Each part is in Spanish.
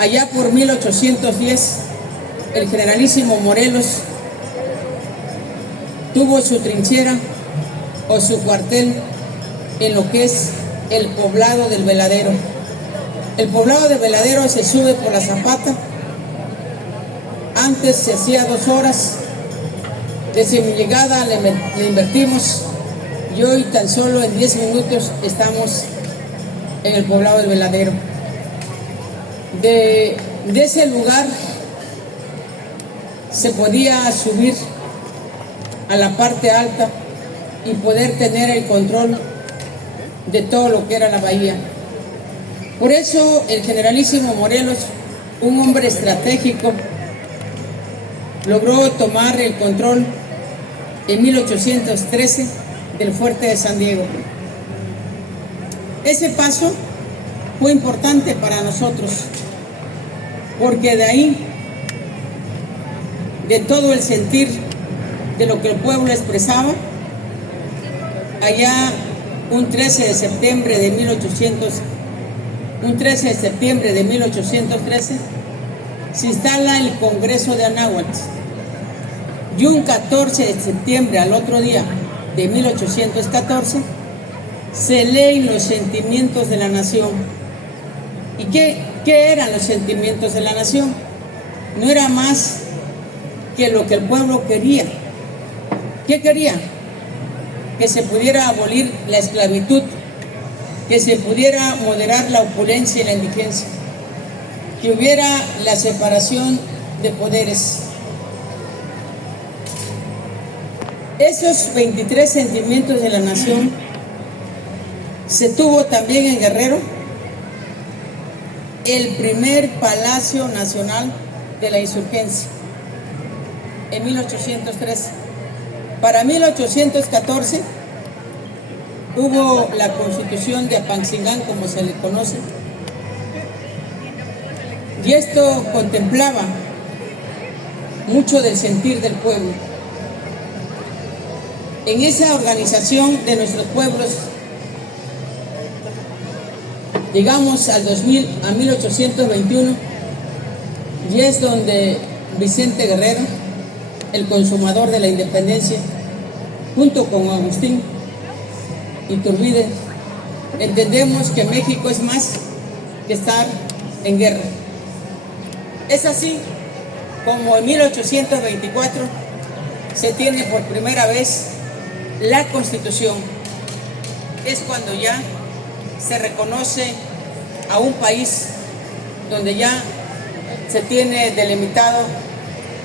Allá por 1810, el generalísimo Morelos tuvo su trinchera o su cuartel en lo que es el poblado del Veladero. El poblado del Veladero se sube por la Zapata. Antes se hacía 2 horas. Desde mi llegada le invertimos y hoy tan solo en 10 minutos estamos en el poblado del Veladero. De ese lugar se podía subir a la parte alta y poder tener el control de todo lo que era la bahía. Por eso el generalísimo Morelos, un hombre estratégico, logró tomar el control en 1813 del fuerte de San Diego. Ese paso fue importante para nosotros, porque de ahí, de todo el sentir de lo que el pueblo expresaba, allá un 13 de septiembre de 1813 se instala el Congreso de Anáhuac, y un 14 de septiembre, al otro día de 1814, se leen los sentimientos de la nación. ¿Y qué eran los sentimientos de la nación? No era más que lo que el pueblo quería. ¿Qué quería? Que se pudiera abolir la esclavitud, que se pudiera moderar la opulencia y la indigencia, que hubiera la separación de poderes. Esos 23 sentimientos de la nación se tuvo también en Guerrero el primer Palacio Nacional de la Insurgencia en 1813. Para 1814 hubo la Constitución de Apaxingán, como se le conoce, y esto contemplaba mucho del sentir del pueblo. En esa organización de nuestros pueblos llegamos al 1821, y es donde Vicente Guerrero, el consumador de la independencia, junto con Agustín Iturbide, entendemos que México es más que estar en guerra. Es así como en 1824 se tiene por primera vez la Constitución. Es cuando ya se reconoce a un país, donde ya se tiene delimitado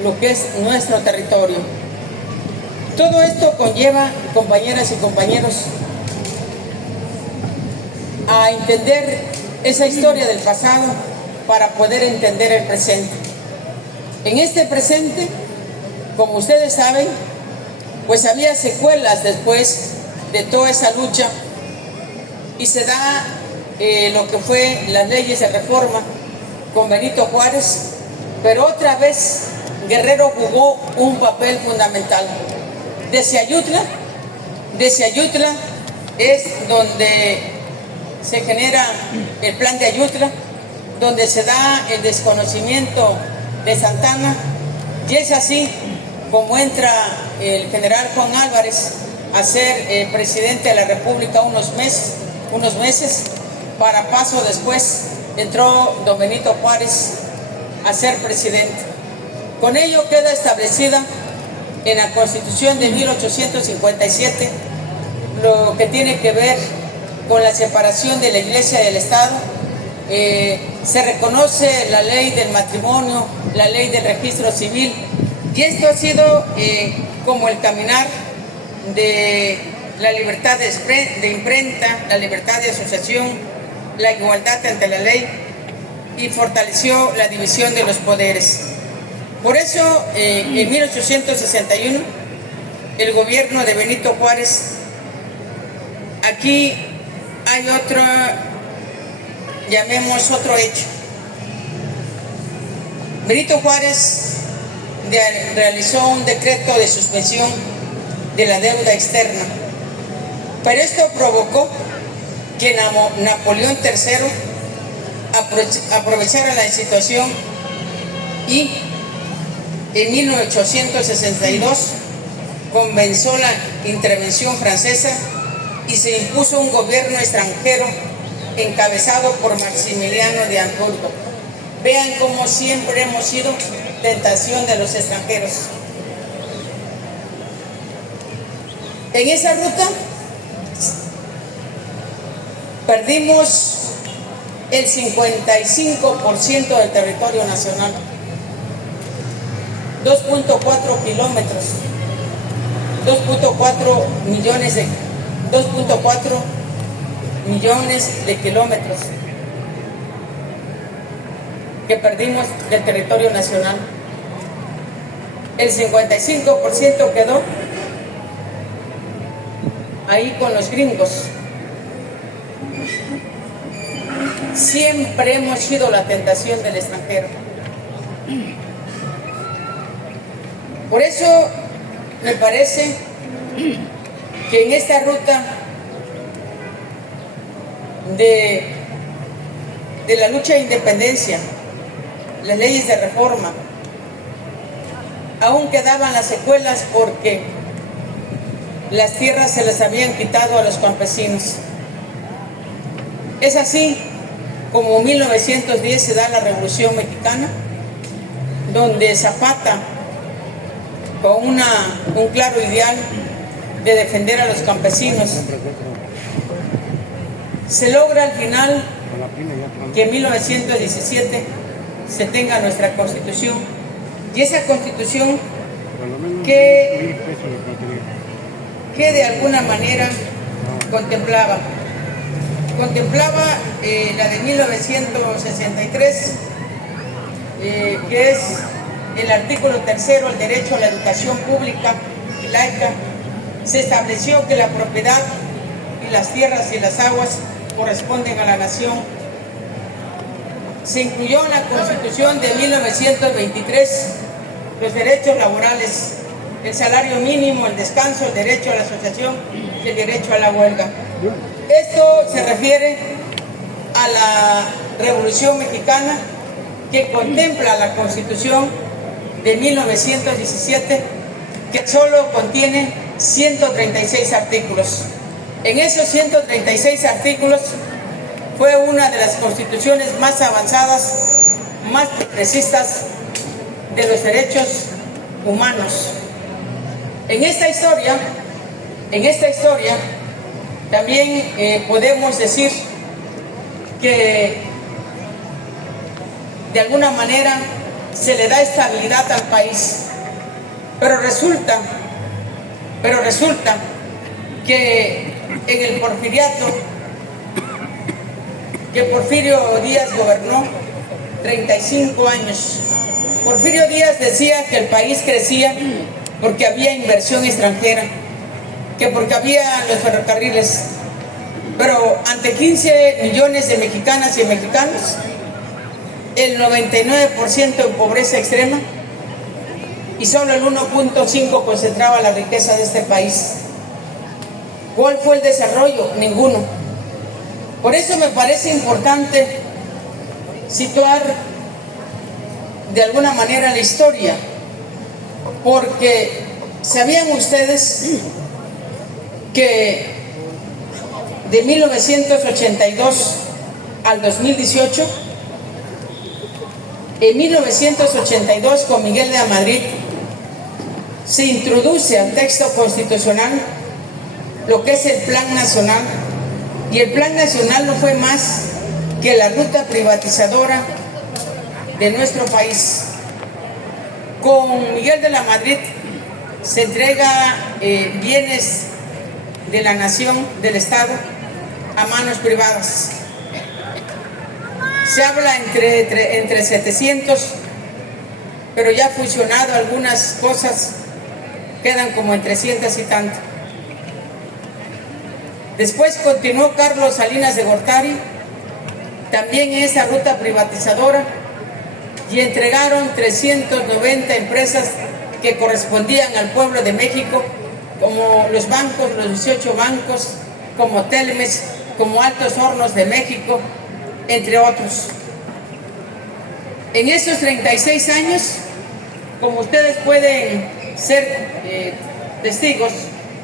lo que es nuestro territorio. Todo esto conlleva, compañeras y compañeros, a entender esa historia del pasado para poder entender el presente. En este presente, como ustedes saben, pues había secuelas después de toda esa lucha, y se da lo que fue las leyes de reforma con Benito Juárez, pero otra vez Guerrero jugó un papel fundamental. Desde Ayutla es donde se genera el plan de Ayutla, donde se da el desconocimiento de Santana, y es así como entra el general Juan Álvarez a ser presidente de la República unos meses. Para paso después entró don Benito Juárez a ser presidente. Con ello queda establecida en la Constitución de 1857 lo que tiene que ver con la separación de la Iglesia y del Estado. Se reconoce la ley del matrimonio, la ley del registro civil, y esto ha sido como el caminar de la libertad de imprenta, la libertad de asociación, la igualdad ante la ley, y fortaleció la división de los poderes. Por eso, en 1861, el gobierno de Benito Juárez, aquí hay otro, llamemos otro hecho. Benito Juárez realizó un decreto de suspensión de la deuda externa, pero esto provocó que Napoleón III aprovechara la situación y en 1862 comenzó la intervención francesa y se impuso un gobierno extranjero encabezado por Maximiliano de Habsburgo. Vean cómo siempre hemos sido tentación de los extranjeros. En esa ruta perdimos el 55% del territorio nacional, 2.4 kilómetros, 2.4 millones de kilómetros que perdimos del territorio nacional. El 55% quedó ahí con los gringos. Siempre hemos sido la tentación del extranjero. Por eso me parece que en esta ruta de la lucha de independencia, las leyes de reforma, aún quedaban las secuelas porque las tierras se les habían quitado a los campesinos. Es así como en 1910 se da la Revolución Mexicana, donde Zapata, con un claro ideal de defender a los campesinos, se logra al final que en 1917 se tenga nuestra Constitución, y esa Constitución que de alguna manera contemplaba la de 1963, que es el artículo 3, el derecho a la educación pública y laica. Se estableció que la propiedad y las tierras y las aguas corresponden a la nación. Se incluyó en la Constitución de 1923 los derechos laborales, el salario mínimo, el descanso, el derecho a la asociación y el derecho a la huelga. Esto se refiere a la Revolución Mexicana, que contempla la Constitución de 1917, que solo contiene 136 artículos. En esos 136 artículos fue una de las constituciones más avanzadas, más progresistas de los derechos humanos. En esta historia también podemos decir que de alguna manera se le da estabilidad al país, pero resulta que en el porfiriato, que Porfirio Díaz gobernó 35 años. Porfirio Díaz decía que el país crecía porque había inversión extranjera, que porque había los ferrocarriles, pero ante 15 millones de mexicanas y mexicanos, el 99% en pobreza extrema, y solo el 1.5 concentraba la riqueza de este país. ¿Cuál fue el desarrollo? Ninguno. Por eso me parece importante situar de alguna manera la historia, porque ¿sabían ustedes que de 1982 al 2018, en 1982 con Miguel de la Madrid, se introduce al texto constitucional lo que es el Plan Nacional? Y el Plan Nacional no fue más que la ruta privatizadora de nuestro país. Con Miguel de la Madrid se entrega bienes de la nación, del Estado, a manos privadas. Se habla entre 700, pero ya fusionado algunas cosas, quedan como en 300 y tanto. Después continuó Carlos Salinas de Gortari, también en esa ruta privatizadora, y entregaron 390 empresas que correspondían al pueblo de México, como los bancos, los 18 bancos, como Telmex, como Altos Hornos de México, entre otros. En estos 36 años, como ustedes pueden ser testigos,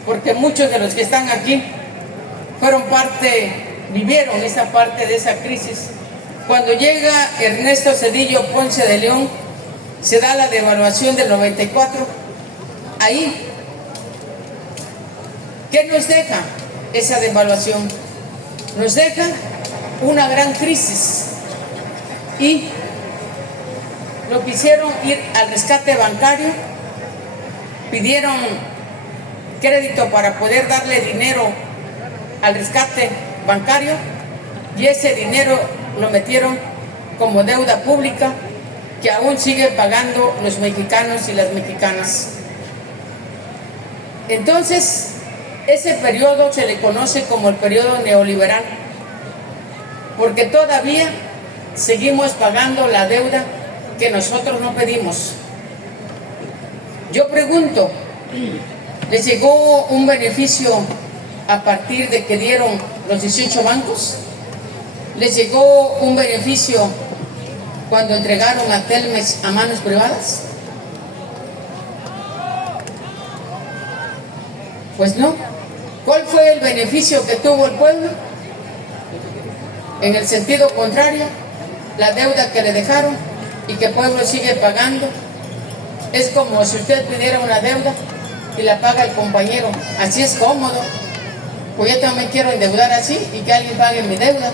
porque muchos de los que están aquí vivieron esa parte de esa crisis. Cuando llega Ernesto Zedillo Ponce de León, se da la devaluación del 94. Ahí, ¿qué nos deja esa devaluación? Nos deja una gran crisis y lo que hicieron ir al rescate bancario, pidieron crédito para poder darle dinero al rescate bancario y ese dinero lo metieron como deuda pública que aún sigue pagando los mexicanos y las mexicanas. Entonces, ese periodo se le conoce como el periodo neoliberal, porque todavía seguimos pagando la deuda que nosotros no pedimos. Yo pregunto, ¿les llegó un beneficio a partir de que dieron los 18 bancos? ¿Les llegó un beneficio cuando entregaron a Telmex a manos privadas? Pues no. ¿Cuál fue el beneficio que tuvo el pueblo? En el sentido contrario, la deuda que le dejaron y que el pueblo sigue pagando. Es como si usted pidiera una deuda y la paga el compañero. Así es cómodo. Pues yo también quiero endeudar así y que alguien pague mi deuda.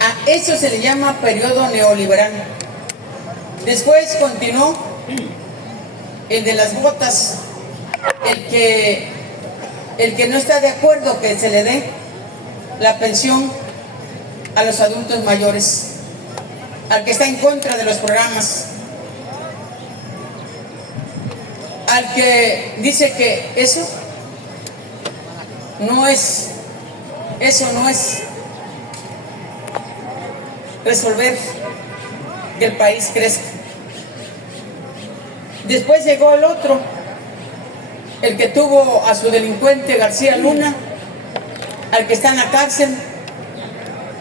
A eso se le llama periodo neoliberal. Después continuó el de las botas, el que no está de acuerdo que se le dé la pensión a los adultos mayores, al que está en contra de los programas, al que dice que eso no es resolver que el país crezca. Después llegó el otro, el que tuvo a su delincuente García Luna, al que está en la cárcel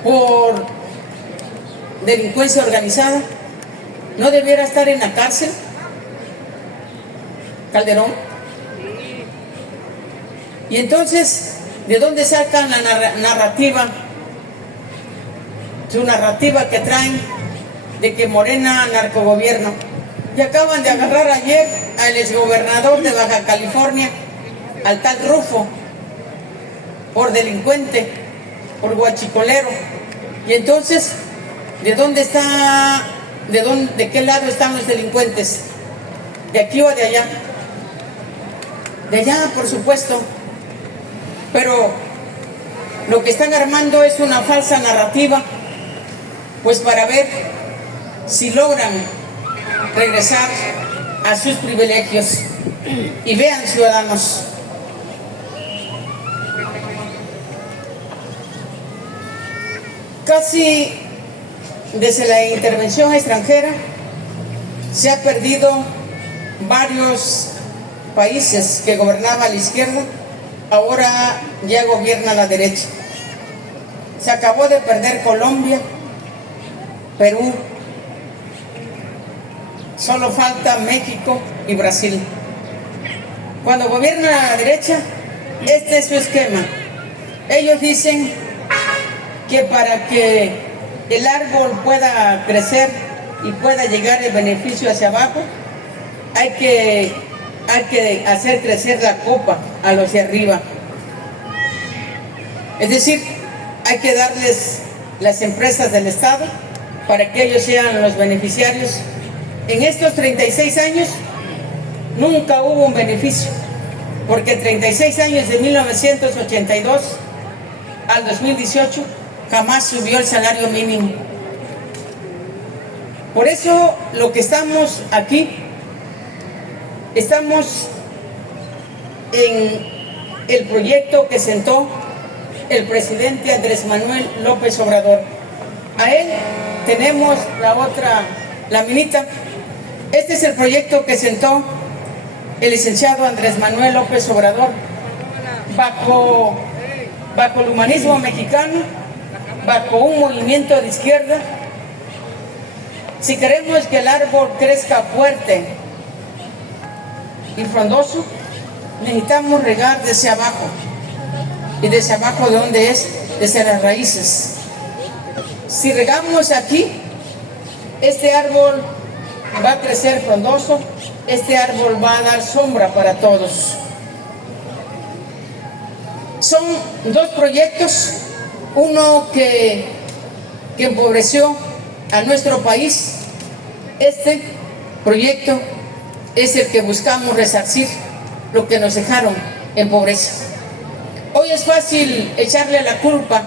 por delincuencia organizada. ¿No debiera estar en la cárcel Calderón? Y entonces, ¿de dónde sacan la narrativa? Su narrativa que traen de que Morena narcogobierno. Y acaban de agarrar ayer al exgobernador de Baja California, al tal Rufo, por delincuente, por guachicolero. Y entonces, ¿de dónde está, de qué lado están los delincuentes? ¿De aquí o de allá? De allá, por supuesto. Pero lo que están armando es una falsa narrativa, pues para ver si logran regresar a sus privilegios. Y vean, ciudadanos, casi desde la intervención extranjera se ha perdido varios países que gobernaba la izquierda, ahora ya gobierna la derecha. Se acabó de perder Colombia, Perú, solo falta México y Brasil. Cuando gobierna la derecha, este es su esquema. Ellos dicen que para que el árbol pueda crecer y pueda llegar el beneficio hacia abajo, hay que hacer crecer la copa a los de arriba. Es decir, hay que darles las empresas del Estado para que ellos sean los beneficiarios. En estos 36 años nunca hubo un beneficio, porque en 36 años de 1982 al 2018 jamás subió el salario mínimo. Por eso lo que estamos aquí, estamos en el proyecto que sentó el presidente Andrés Manuel López Obrador. A él tenemos la minita. Este es el proyecto que sentó el licenciado Andrés Manuel López Obrador bajo el humanismo mexicano, bajo un movimiento de izquierda Si queremos que el árbol crezca fuerte y frondoso, necesitamos regar desde abajo. ¿Y desde abajo de dónde es? Desde las raíces. Si regamos aquí, este árbol va a crecer frondoso, este árbol va a dar sombra para todos. Son dos proyectos, uno que empobreció a nuestro país. Este proyecto es el que buscamos resarcir lo que nos dejaron en pobreza. Hoy es fácil echarle la culpa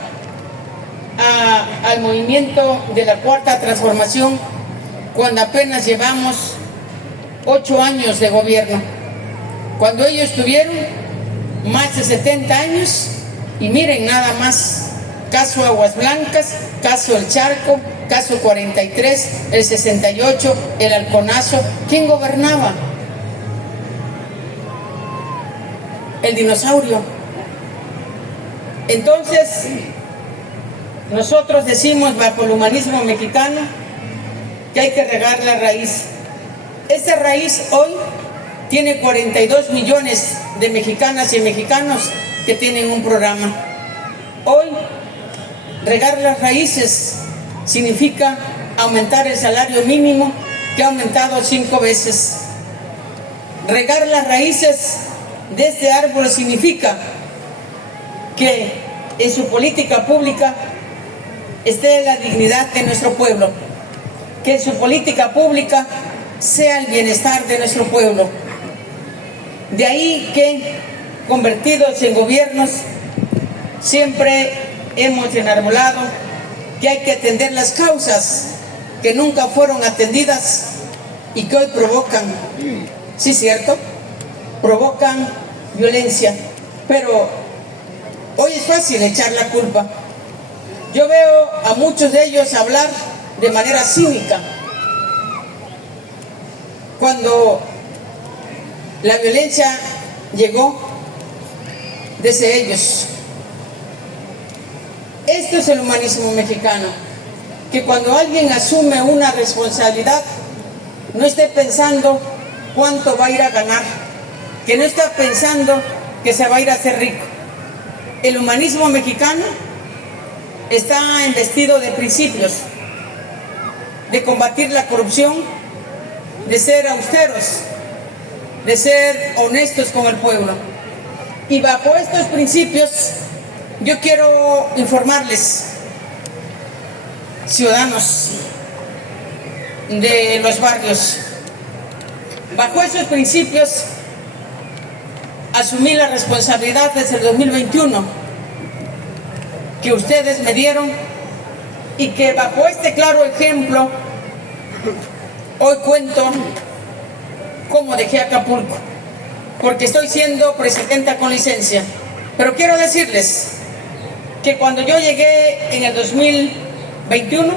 al movimiento de la Cuarta Transformación cuando apenas llevamos 8 años de gobierno, cuando ellos tuvieron más de 70 años y miren nada más, caso Aguas Blancas, caso El Charco, caso 43, el 68, el Halconazo. ¿Quién gobernaba? El dinosaurio. Entonces, nosotros decimos bajo el humanismo mexicano que hay que regar la raíz. Esta raíz hoy tiene 42 millones de mexicanas y mexicanos que tienen un programa. Hoy, regar las raíces significa aumentar el salario mínimo, que ha aumentado 5 veces. Regar las raíces de este árbol significa que en su política pública esté la dignidad de nuestro pueblo, que en su política pública sea el bienestar de nuestro pueblo. De ahí que, convertidos en gobiernos, siempre hemos enarbolado que hay que atender las causas que nunca fueron atendidas y que hoy provocan, sí cierto, provocan violencia, pero hoy es fácil echar la culpa. Yo veo a muchos de ellos hablar de manera cínica cuando la violencia llegó desde ellos. Esto es el humanismo mexicano, que cuando alguien asume una responsabilidad, no esté pensando cuánto va a ir a ganar, que no está pensando que se va a ir a hacer rico. El humanismo mexicano está investido de principios, de combatir la corrupción, de ser austeros, de ser honestos con el pueblo. Y bajo estos principios, yo quiero informarles, ciudadanos de los barrios, bajo esos principios asumí la responsabilidad desde el 2021 que ustedes me dieron y que bajo este claro ejemplo hoy cuento cómo dejé Acapulco, porque estoy siendo presidenta con licencia. Pero quiero decirles que cuando yo llegué en el 2021,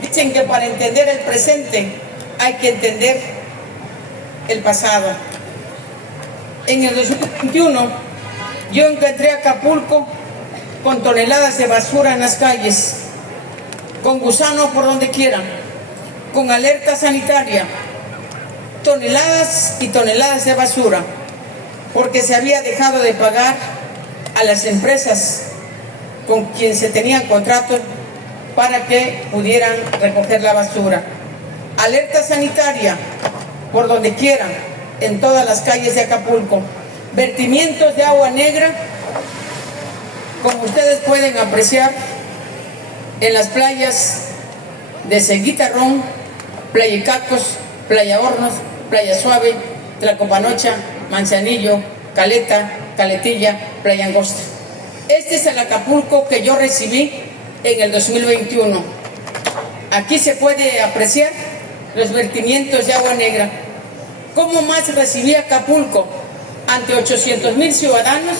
dicen que para entender el presente hay que entender el pasado. En el 2021 yo encontré Acapulco con toneladas de basura en las calles, con gusanos por donde quiera, con alerta sanitaria, toneladas y toneladas de basura, porque se había dejado de pagar a las empresas con quien se tenían contratos para que pudieran recoger la basura. Alerta sanitaria por donde quiera, en todas las calles de Acapulco. Vertimientos de agua negra, como ustedes pueden apreciar, en las playas de Seguitarrón, Playa Cacos, Playa Hornos, Playa Suave, Tlacopanocha, Manzanillo, Caleta, Caletilla, Playa Angosta. Este es el Acapulco que yo recibí en el 2021. Aquí se puede apreciar los vertimientos de agua negra. ¿Cómo más recibí Acapulco? Ante 800,000 ciudadanos,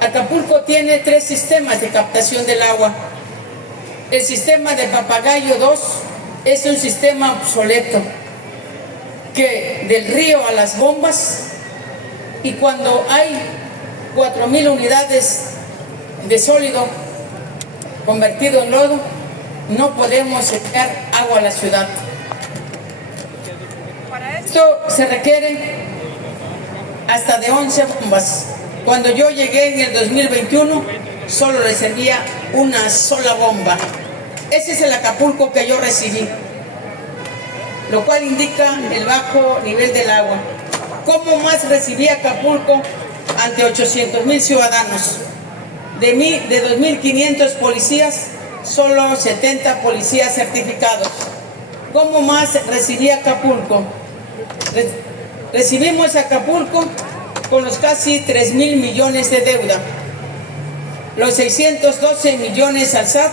Acapulco tiene 3 sistemas de captación del agua. El sistema de Papagayo 2 es un sistema obsoleto, que del río a las bombas, y cuando hay 4,000 unidades de sólido convertido en lodo, no podemos sacar agua a la ciudad. Esto se requiere hasta de 11 bombas. Cuando yo llegué en el 2021, solo le servía una sola bomba. Ese es el Acapulco que yo recibí, lo cual indica el bajo nivel del agua. ¿Cómo más recibí Acapulco ante 800,000 ciudadanos? De 2.500 policías, solo 70 policías certificados. ¿Cómo más recibí Acapulco? Recibimos Acapulco con los casi 3,000 millones de deuda, los 612 millones al SAT,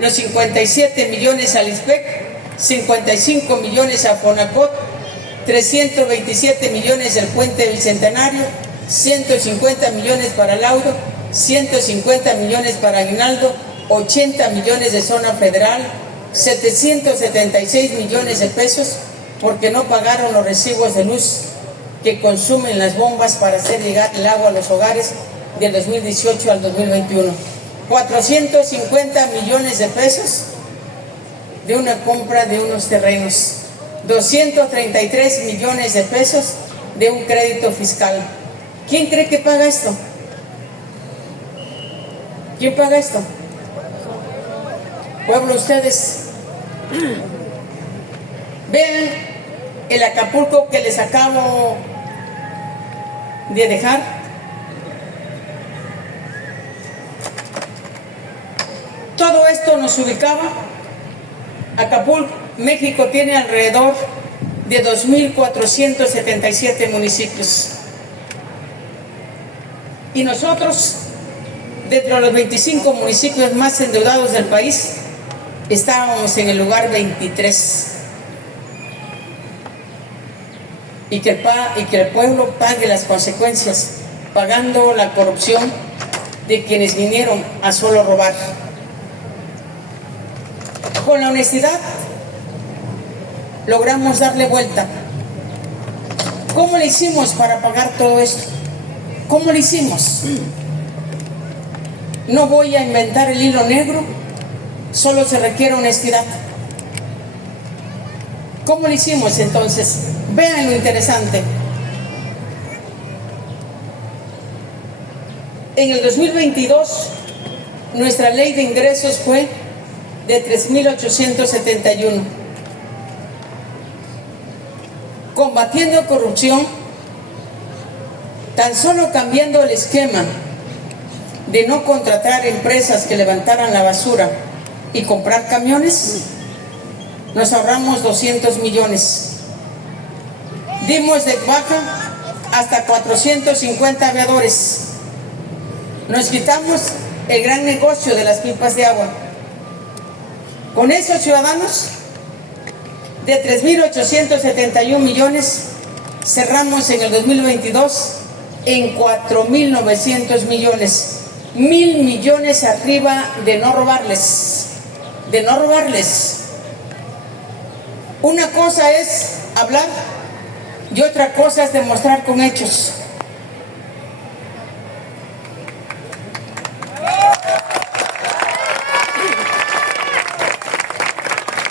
los 57 millones al ISPEC, 55 millones a Fonacot, 327 millones del Puente Bicentenario, 150 millones para Laudo, 150 millones para Aguinaldo, 80 millones de zona federal, 776 millones de pesos porque no pagaron los recibos de luz que consumen las bombas para hacer llegar el agua a los hogares del 2018 al 2021. 450 millones de pesos de una compra de unos terrenos. 233 millones de pesos de un crédito fiscal. ¿Quién cree que paga esto? ¿Quién paga esto? Pueblo, ustedes. Vean el Acapulco que les acabo de dejar. Todo esto nos ubicaba. Acapulco, México tiene alrededor de 2.477 municipios. Y nosotros, dentro de los 25 municipios más endeudados del país, estábamos en el lugar 23. Y que el pueblo pague las consecuencias, pagando la corrupción de quienes vinieron a solo robar. Con la honestidad logramos darle vuelta. ¿Cómo le hicimos para pagar todo esto? ¿Cómo le hicimos? No voy a inventar el hilo negro, solo se requiere honestidad. ¿Cómo le hicimos entonces? Vean lo interesante. En el 2022, nuestra ley de ingresos fue de 3.871. Combatiendo corrupción, tan solo cambiando el esquema de no contratar empresas que levantaran la basura y comprar camiones, nos ahorramos 200 millones. Dimos de baja hasta 450 aviadores. Nos quitamos el gran negocio de las pipas de agua. Con esos ciudadanos, de 3.871 millones, cerramos en el 2022 en 4.900 millones. 1,000 millones arriba de no robarles. De no robarles. Una cosa es hablar y otra cosa es demostrar con hechos.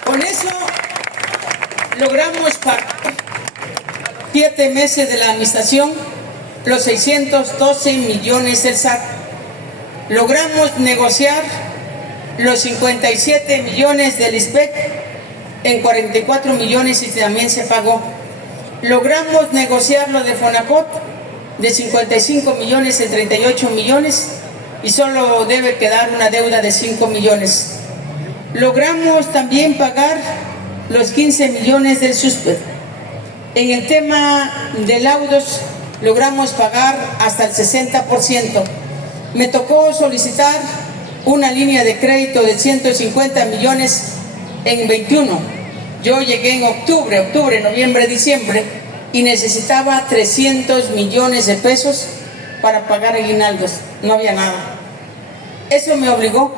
Con eso logramos pagar 7 meses de la administración los 612 millones del SAT. Logramos negociar los 57 millones del ISPEC en 44 millones y también se pagó. Logramos negociar lo de Fonacot de 55 millones en 38 millones y solo debe quedar una deuda de 5 millones. Logramos también pagar los 15 millones del SUSPER. En el tema de laudos logramos pagar hasta el 60%. Me tocó solicitar una línea de crédito de 150 millones en 21. Yo llegué en octubre, noviembre, diciembre y necesitaba 300 millones de pesos para pagar aguinaldos. No había nada. Eso me obligó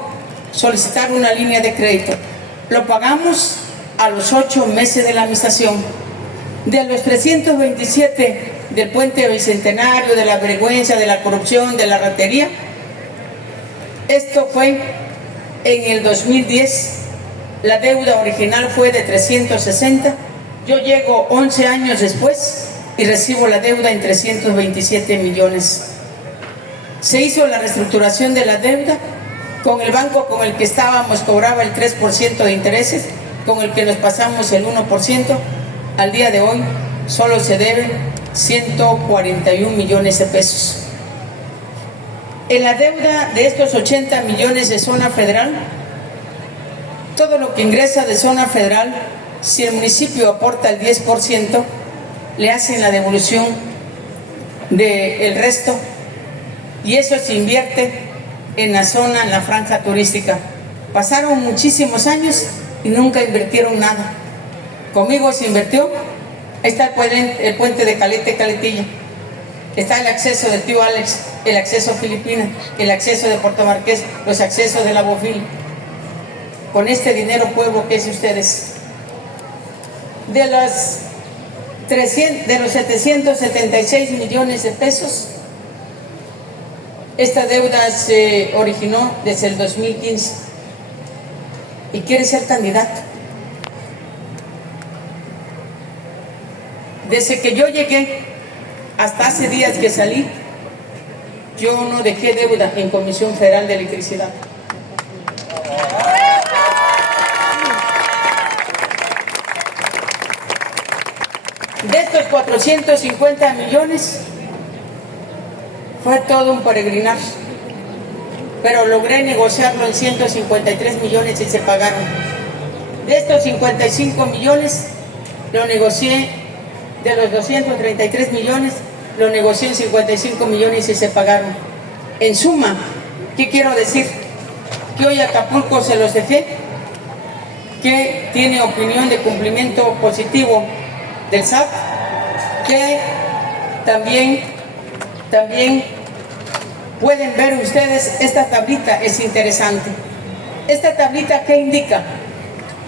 a solicitar una línea de crédito. Lo pagamos a los 8 meses de la administración. De los 327 del Puente Bicentenario, de la vergüenza, de la corrupción, de la ratería, esto fue en el 2010 La deuda original fue de 360. Yo llego 11 años después y recibo la deuda en 327 millones. Se hizo la reestructuración de la deuda. Con el banco con el que estábamos cobraba el 3% de intereses, con el que nos pasamos el 1%. Al día de hoy solo se deben 141 millones de pesos. En la deuda de estos 80 millones de zona federal, todo lo que ingresa de zona federal, si el municipio aporta el 10%, le hacen la devolución del resto, y eso se invierte en la zona, en la franja turística. Pasaron muchísimos años y nunca invirtieron nada. Conmigo se invirtió. Ahí está el puente de Caleta, Caletilla. Está el acceso del tío Alex, el acceso Filipina, el acceso de Puerto Marqués, los accesos de la Bofil. Con este dinero pueblo que es ustedes. De los 776 millones de pesos, esta deuda se originó desde el 2015 y quiere ser candidato. Desde que yo llegué hasta hace días que salí, yo no dejé deuda en Comisión Federal de Electricidad. De estos 450 millones, fue todo un peregrinaje, pero logré negociarlo en 153 millones y se pagaron. De estos 55 millones, lo negocié, de los 233 millones, lo negocié en 55 millones y se pagaron. En suma, ¿qué quiero decir? Que hoy Acapulco se los dejé, que tiene opinión de cumplimiento positivo del SAT, que también pueden ver ustedes esta tablita, es interesante. Esta tablita, ¿qué indica?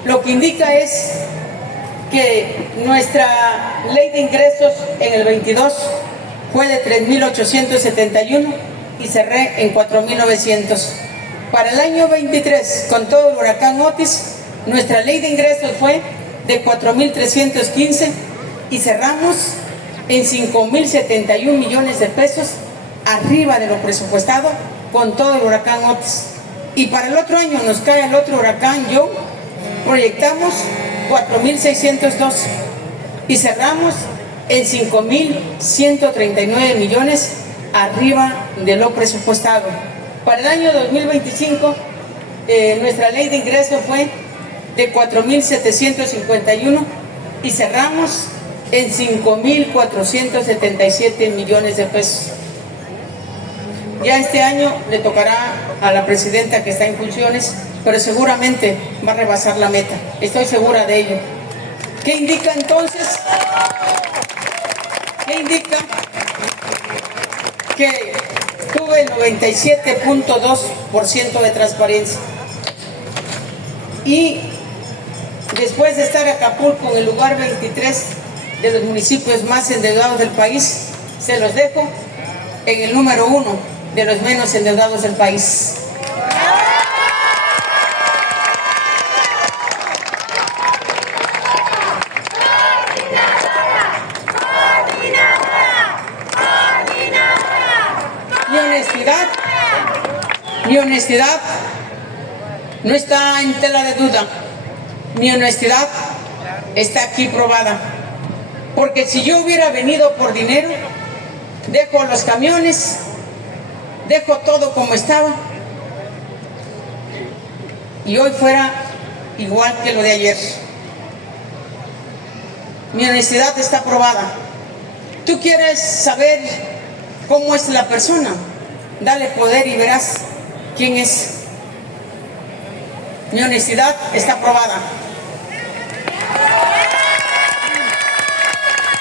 Lo que indica es que nuestra ley de ingresos en el 22 fue de 3.871 y cerré en 4.900. Para el año 23, con todo el huracán Otis, nuestra ley de ingresos fue de 4.315 y cerramos en 5.071 millones de pesos, arriba de lo presupuestado, con todo el huracán Otis. Y para el otro año nos cae el otro huracán Joe, proyectamos 4.602 y cerramos en 5.139 millones, arriba de lo presupuestado. Para el año 2025, nuestra ley de ingreso fue de 4.751 y cerramos en 5.477 millones de pesos. Ya este año le tocará a la presidenta que está en funciones, pero seguramente va a rebasar la meta. Estoy segura de ello. ¿Qué indica entonces? ¿Qué indica? Que tuve el 97.2% de transparencia. Y después de estar Acapulco en el lugar 23 de los municipios más endeudados del país, se los dejo en el número 1 de los menos endeudados del país. Mi honestidad no está en tela de duda. Mi honestidad está aquí probada. Porque si yo hubiera venido por dinero, dejo los camiones, dejo todo como estaba y hoy fuera igual que lo de ayer. Mi honestidad está probada. ¿Tú quieres saber cómo es la persona? Dale poder y verás quién es. Mi honestidad está probada.